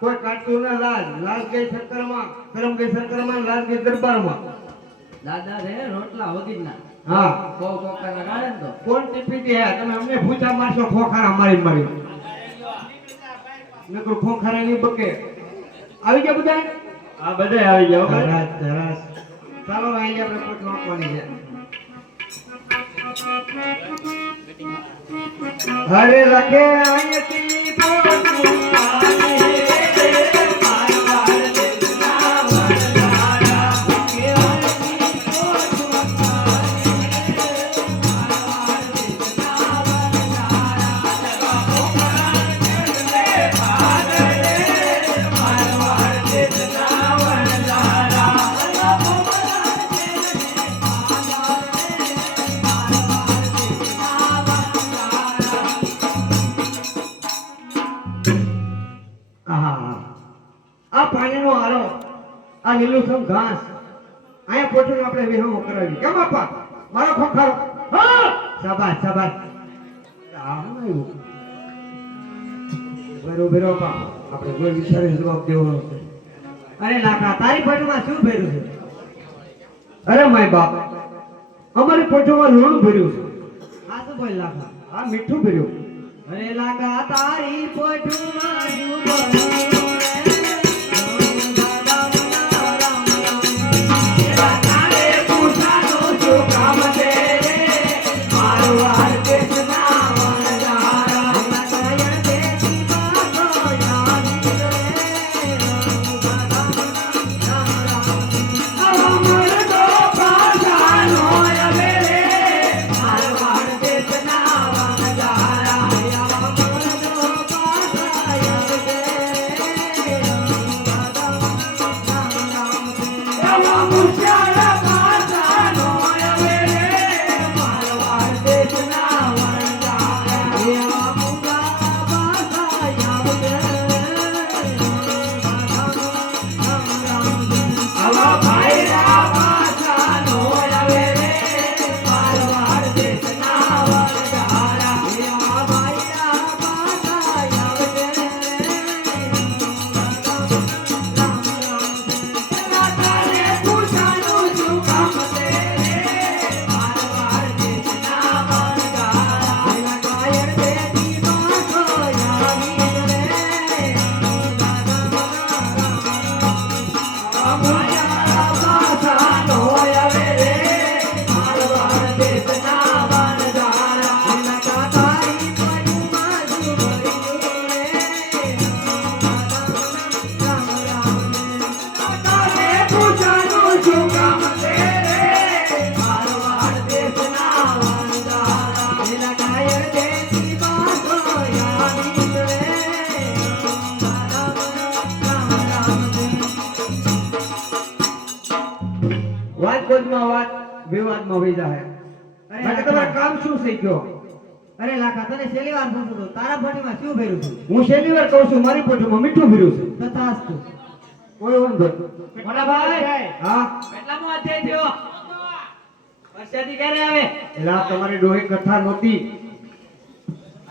કોઈ કાટતું ના લાલ ગઈ શંકરમાં, કરમ ગઈ શંકરમાં, લાલ ગઈ દરબારમાં. દાદા રે રોટલા વગીના હા કોકાના ગાળે તો કોણ ટીપી હે તમે અમને પૂછા મારશો ખોખારા મારી નકર ખોખારા ની બકે આવી ગયા બધા. આ બધા આવી ગયા ધરાસ ધરાસ. ચાલો અહીં આપણે પોટ નાખવાની છે. હરે લખે અહીંથી પોટ પાણીનો આરો આ લીલુંછમ ઘાસ અહીંયા પોઠું આપણે વિહામો કરાવી કેમ બાપા મારો ખોખારો. હા શાબાશ શાબાશ. બરો બરો બા આપણે કોઈ વિચારે જવાબ દેવો. અરે લાખા તારી પોઠુમાં શું ભર્યું છે? અરે માય બાપ અમારી પોઠુમાં લોણું ભર્યું છે. આ શું બોલ લાખા? આ મીઠું ભર્યું. અરે લાખા તારી પોઠુમાં શું ભર્યું? શું કામ છે? વાત કોદમાં વાત વિવાદમાં વહી જાય. બાકી તમારે કામ શું છે કયો? અરે લાખા તને છેલ્લી વાર પૂછું છું તારા ભટીમાં શું ભર્યું છે હું છેલ્લી વાર કહું છું મારી પોટમાં મીઠું ભર્યું છે. તથાસ્તુ કોઈ વાંધો નહીં. મોટા ભાઈ હા કેટલામો અધ્યાય થયો વર્ષાથી ક્યારે આવે એટલે આ તમારી ડોહી કથા નહોતી.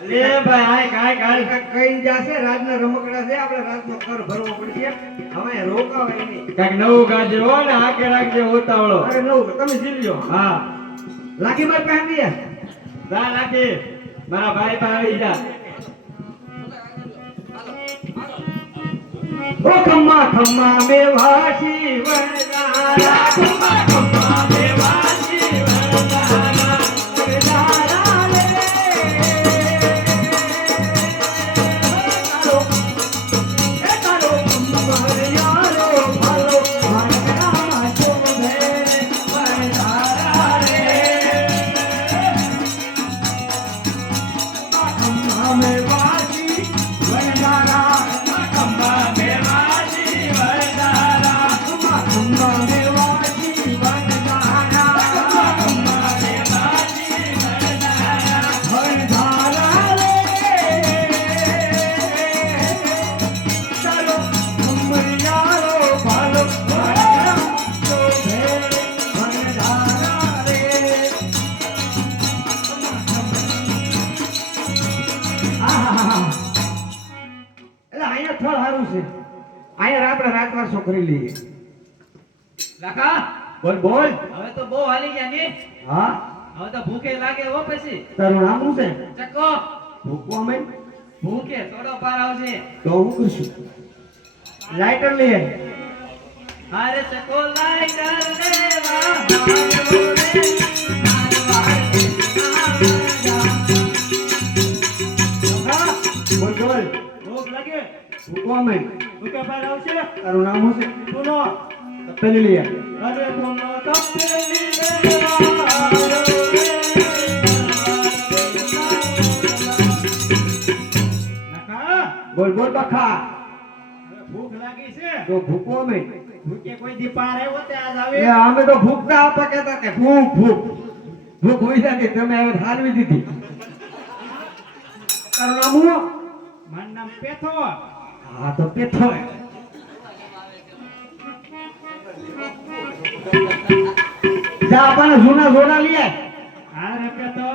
અલે ભાઈ આય કાય કાય કઈ જાશે રાજના રમકડા છે આપણે રાજનો કર ભરવો પડશે. હવે રોકાવાય નહીં. કાંઈક નવું ગાજર હો ને આકે રાખજે ઉતાવળો. અરે નવું તમે સીલ્યો. હા લાગી માર પહેન દે. જા રાખી મારા ભાઈ પાસે આવી જા. ઓ ખમ્મા ખમ્મા મેવાસી વરદારા ખમ્મા ખમ્મા મેવાસી વરદારા વરદારા રે તારો ખમ્મા યારો ભાલો મારા ચોમે વરદારા રે ખમ્મા મેવાસી વરદારા ખમ્મા મેવાસી વરદારા ખમ્મા મેવાસી વરદારા ખમ્મા મેવાસી વરદારા વરદારા રે તારો ખમ્મરિયારો ભાલો મારા ચોભે વરદારા રે આહા એટલે અહીંયા સ્થળ સારું છે. અહીંયા આપણે રાતવાસો કરી લઈએ. લાખા બોલ બોલ. હવે તો બહુ હાલી ગયા ને હા હવે તો ભૂખે લાગે હો પછી તારું નામ શું છે? ચકો ભૂકવા માંડ. ભૂખે થોડો પાર આવશે તો હું કરશું. લાઇટર લઈએ. અરે ચકો લાઈટર લેવા આવ્યો રે મારવાડ હા બોલ બોલ. ભૂખ લાગે ભૂકવા માંડ. ભૂખે પાર આવશે તારું નામ શું છે? સુનો તપેલી લઈએ. અરે સુનો તપેલી નાકા બોલ બોલ બખા. ભૂખ લાગી છે તો ભૂકવા માંડ. ભૂખે કોઈ દી પાર આવ્યો તે આજ આવે એ અમે તો ભૂખતા આપા કહેતા કે ભૂખ ભૂખ ભૂખ હોય જાય તમે હવે હાલવી દીધી. તારું નામ શું? મારું નામ પેથો હા તો પેથો. જા આપણને જૂના જોડા લઈએ. અરે પેથો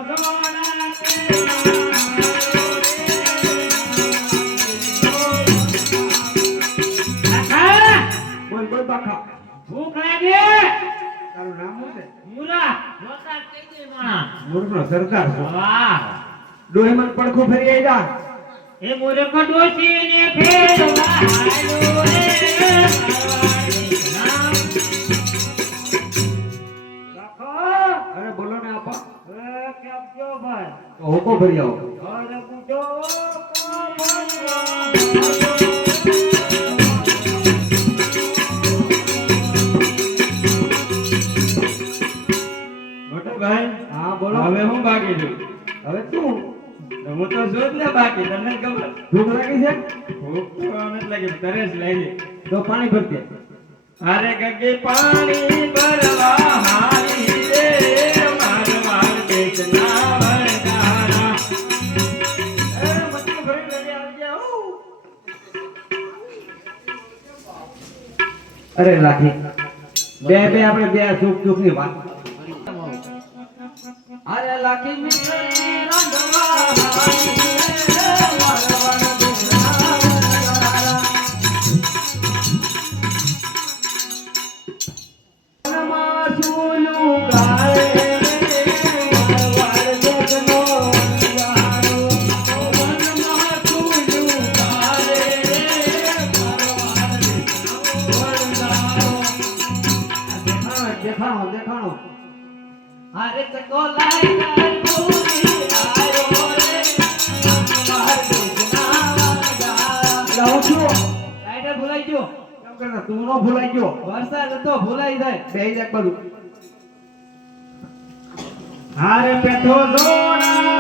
બોલ બોલ બખા. ભૂખ લાગે તારું નામ શું છે? મુરા જોતા કઈ દે માં મૂર્ખનો સરદાર છો. વાહ ડોહીમાં પડખું ફરી આવી જા. એ મૂર્ખ ડોસી ને ફેરવા હાલો રે નામ અરે બોલો ને આપા. કેમ જો ભાઈ તો હોકો ભરી આવો. અરે પૂછો મોટો ભાઈ હા બોલો. હવે હું બાકી છું હવે તું હું તો છું જ ને બાકી તને ખબર ભૂખ લાગી છે? ભૂખ તો આમ જ લાગી તરસ લાગી તો પાણી ભરતે. અરે ગગે પાણી ભરવા હારી રે મારવાડ દેશના વરદારા એ મટકી ભરી લઈ આવજે. અરે લાખી બે બે આપણે બે સુખ દુઃખ ની વાત. અરે લાખી મિત્રની રાંધવા હારી રે મારવાડ દેશના વરદારા મનમાં સૂલું ગાળે રે મારવાડ દેશનો અંગારો. મનમાં સૂલું ગાળે રે મારવાડ દેશનો અંગારો. દેખાણો દેખાણો. અરે ચકો લાઈટર પૂરી આયો રે મારવાડ દેશના વરદારા લાવું છું. લાઈટર ભૂલાઈ ગયો કેમ કરતા તું નો ભૂલાઈ ગયો. વરસાદ હતો ભૂલાઈ જાય બે જ એક બાજુ. અરે પેથો જોડા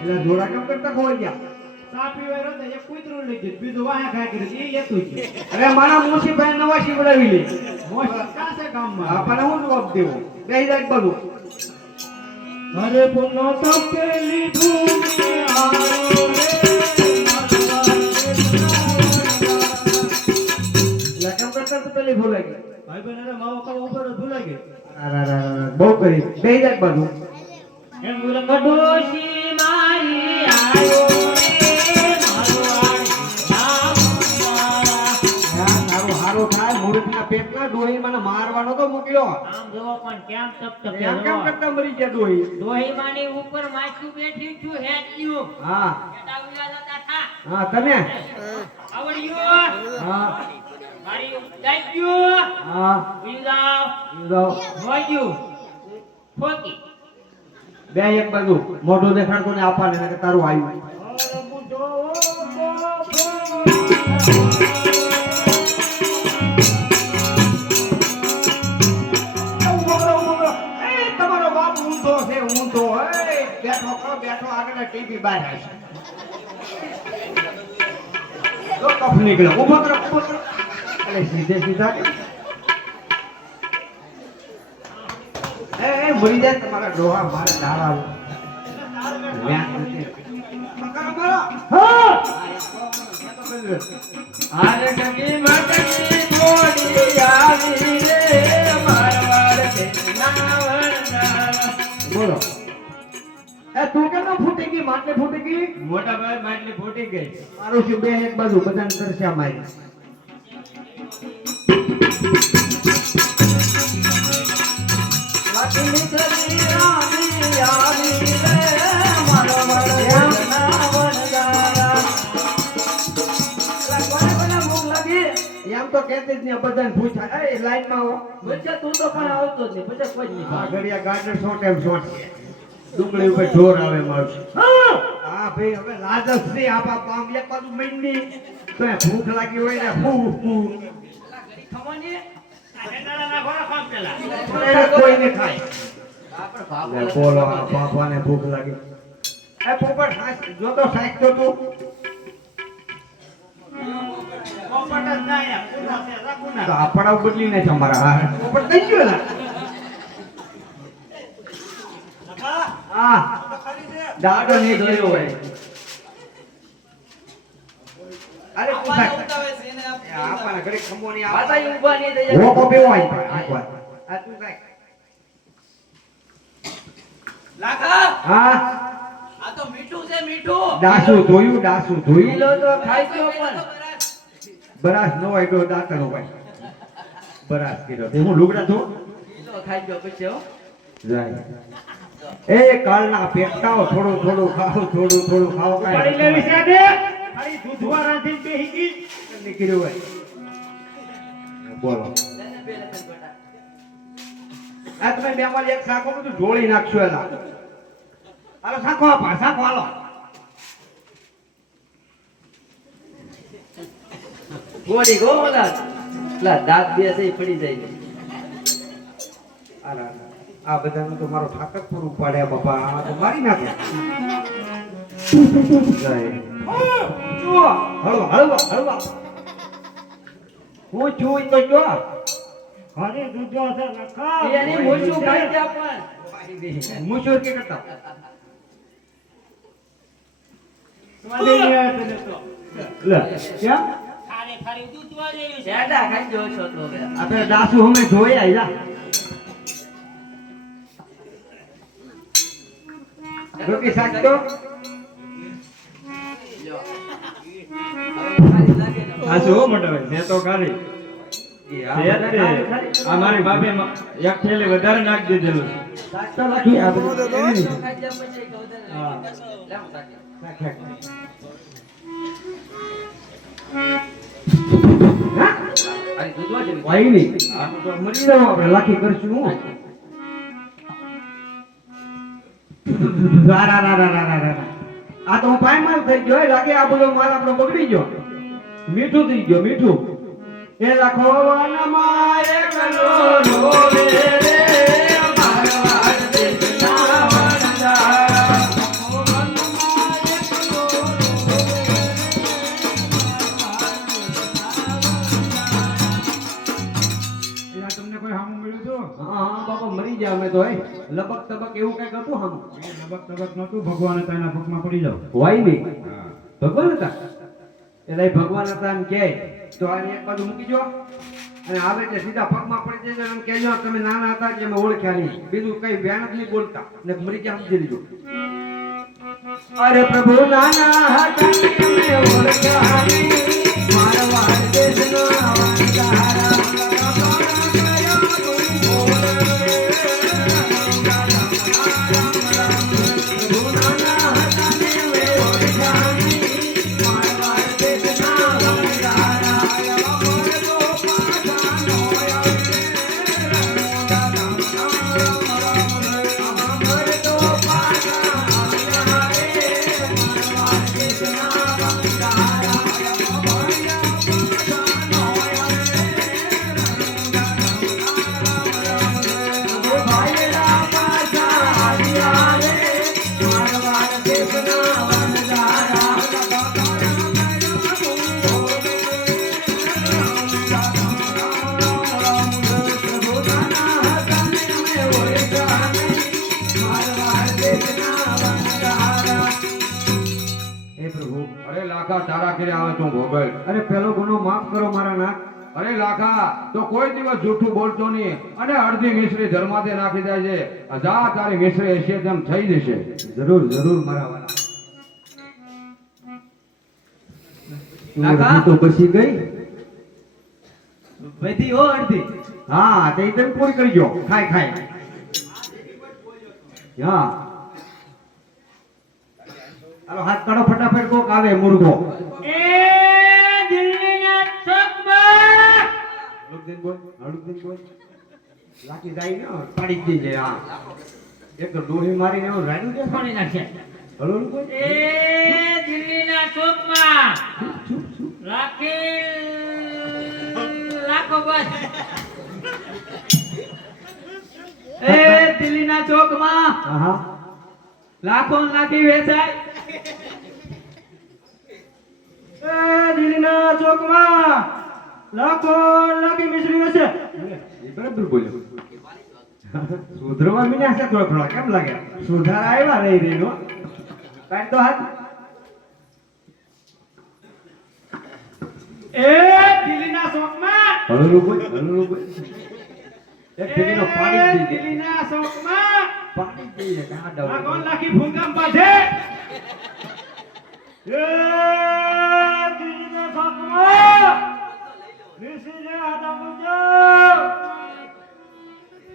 એટલે જોડા કેમ કરતા ખોવાઈ ગયા? ના પીવાય તો એક કૂતરું લઈ ગયું બીજું વાહ ખાઈ કર્યું એ લેતું છે અરે મારા મોસીભાઈ નવા શીવડાવી લે મોસ્ટ કાસે ગામમાં આપણને હું જવાબ દેવો બે જાય બધું અરે પુનો તપે લીધું આરો રે લગન કરતા તો પેલી ભૂલાઈ ગઈ ભાઈ બહેન અરે માવો ખાવા ઉપર જ ભૂલાઈ ગઈ બહુ કરી બે જાય બધું એમ બોલે કડોશી મારી આયો રે મારો તારું હારું થાય મૂર્ખના પેટના ડોહી મને મારવાનો તો મોકલ્યો આમ જોવો પણ કેમ તપ એમ કેમ કરતા મરી ગયા ડોહી દોહી માની ઉપર માછું બેઠી છું હેચ્યું હા બેટા ઉલા જતા થા હા તમે આવડ્યું હા મારી દાઈયું હા ઉલા જાઓ મોયું ફોકી બે એક બાજુ મોઢું દેખાડતો ને આપવાને ને કે તારું આવ્યું એ તમારો બાપ ઊંધો છે ઊંધો એ બેઠો કરો બેઠો આગળ ટીવી બહાર હશે તો કફ નીકળ્યો ઊભો કરો અરે સીધે સીધા એ મરી જાય તમારા ડોહા મારે દાડા વ્યાન નથી મકાનો મારો હા આરે ગગી મટકી થોડી આવી રે મારવાડ કે નાવરના બોલો એ તું કેમ ન ફૂટી ગઈ માટલી ફૂટી ગઈ મોટા ભાઈ માટલી ફૂટી ગઈ મારું શું બે એક બાજુ બધાને તરસ્યા મારી લખી ચલી રામી આવી રે મારવાડ કે નાવરના એમ તો કહેતી જ નહીં બધાને પૂછા એ લાઈનમાં આવો બચ્ચા તું તો પણ આવતો જ નહીં બચ્ચા કોઈ જ નહીં આ ઘડિયા ગાર્ડન શોટ એમ શોટ ડુંગળી ઉપર ઢોર આવે મારું હા ભાઈ હવે લાજસ થી આપા પામ એક બાજુ મૈની તો એ ભૂખ લાગી હોય ને ફૂ ફૂ ખમોની આ હેડાના ઘોડા કોણ પેલા કોઈ ને ખાય લે બોલો આ બાપાને ભૂખ લાગી એ પોપટ જો તો સાઈક તો તું પોપટ જ ના આયા કુના છે રાખુના તો આપણા બદલીને છે અમારા હા પોપટ થઈ ગયો ને હા દાડો નહીં જોયો હોય અરે પૂછા આપણા ઘરે ખમોની માતા ઈ ઊભા નહીં થઈ વો કો બેવો આઈ એકવાર આ તું કાઈ લાખા હા આ તો મીઠું છે મીઠું ડાસુ ધોયું પીલો તો ખાઈ ગયો પણ બરાસ નો હોય તો દાંતનો હોય બરાસ કીધો તે હું લુગડા ધો પીલો ખાઈ ગયો પછી હો જાય એ કાલના પેટાઓ થોડું ખાઓ થોડું ખાઓ પડી લેવી છે દે ખાલી દૂધવા રાંધીને બેહી ગઈ નીકળ્યું હોય બોલો તેને બે લખન બેટા આ તમે બે માં એક સાકો બધું ઢોળી નાખશો એલા હાલો સાકો આપા સાકો હાલો ગોળી ગોલા લા દાંત બે છે પડી જાય આ બધાનું તો મારો ઠાકર પૂરું પાડે બાપા આ તો મારી નાખે જાય હળવા હું છું તો જો ખાલી દૂધવા છે નખા એની મોચું ખાઈ ગયા પણ મુશોર કે કરતા સ્વાદે નહીં આવે તને તો લે ક્યાં ખાલી દૂધવા જેવી છે શેડા ખાઈ ગયો છો તો હવે આપણે દાસુ અમે જોઈ આયા રોટી શાક તો લ્યો હવે ખાલી લાગે ને આ જો મોટા ભાઈ મેં તો ખાલી આ મારી બાપે એક થેલી વધારે નાખી દીધેલું શાક તો લખી આ બધું ખાઈ ગયા પછી કહું તને હા. લેમ તાકે હા અરે દૂધવા જેવી ભાઈ નહીં આ તો મરી જાવ આપણે લાખી કરશું હું આ તો હું પાયમાલ થઈ ગયો લાગે આ બધો માલ આપણો બગડી ગયો મીઠું થઈ ગયો મીઠું એ લખો વનમાં એકલો રોવે રે મારવાડ દેશના વનજારા. લખો વનમાં એકલો રોવે તો હે લબક તબક એવું કઈક હતું હમ તબક તબક નહોતું, ભગવાન હતા એના પગમાં પડી જાવ. હોય નહીં હા. ભગવાન હતા એટલે એ ભગવાન હતા એમ કહે તો આ એક બાજુ મૂકી જો અને આવે એટલે સીધા પગમાં પડી જજો એમ કહેજો તમે નાના હતા કે અમે ઓળખ્યા નહીં, બીજું કઈ વ્યાન જ નહીં બોલતા ને મરી ગયા સમજી લીધું. અરે પ્રભુ નાના હતા કે અમે ઓળખ્યા નહીં, મારવા દેશનો વાંધારા અરે લાખા તારા ઘરે આવે તું ભોગલ. અરે પેલો ગુનો માફ કરો મારા નાથ. અરે લાખા તો કોઈ દિવસ જૂઠું બોલતો નહીં અને અડધી મિશ્રી ધર્માતે નાખી જાય છે. જા તારી મિશ્રી હશે તેમ થઈ જશે. જરૂર જરૂર મારા વાલા. કાકા? તું તો બસી ગઈ. વધી હો અડધી. હા તે તમે પૂરી કરી જો ખાય ખાય. હા હાલો હાથ કાઢો ફટાફટ કોક આવે મુર્ગો. એ દિલ્હીના ચોકમાં હળુદીન બોલ હળુદીન બોલ લાકી જાય ને પાડી જ દેજે. હા એક તો ડોહી મારીને એવું રાડ્યું છે ફોડી નાખશે. હળું બોલ. એ દિલ્હીના ચોકમાં રાખી લાખો બસ. એ દિલ્હીના ચોકમાં હા હા લાખો ને લાખી વેચાય. એ દિલ્હીના ચોકમાં લાખો લાખી મિશ્રી હશે. એ બરાબર બોલ્યો. સુધરવા મીના છે થોડો થોડો કેમ લાગે સુધારા આવ્યા રહી રહી નો કાઢ તો હાથ. એ દિલ્હીના ચોકમાં હળું બોલ હળું બોલ. એક ઠીકીનો પાડી જ દીધે દિલ્હીના ચોકમાં પાડી જ દીધે કાં લાખો ડબલ. લાખી ભૂંગામ પાછે. એ દિલ્હીના ચોકમાં ઋષિને આદમ પૂજો.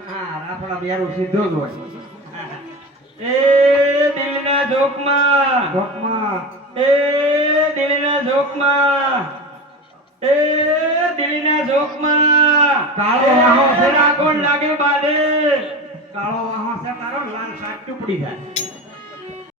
હા રાફડા બેરું સીધો જ હોય. એ દિલ્હીના ચોકમાં ચોકમાં એ દિલ્હીના ચોકમાં એ દિલ્હીના ચોકમાં કાળો વાહો છે. કોણ લાગે બાદે. કાળો વાહો છે તારો લાલ સાત ટુકડી જાય.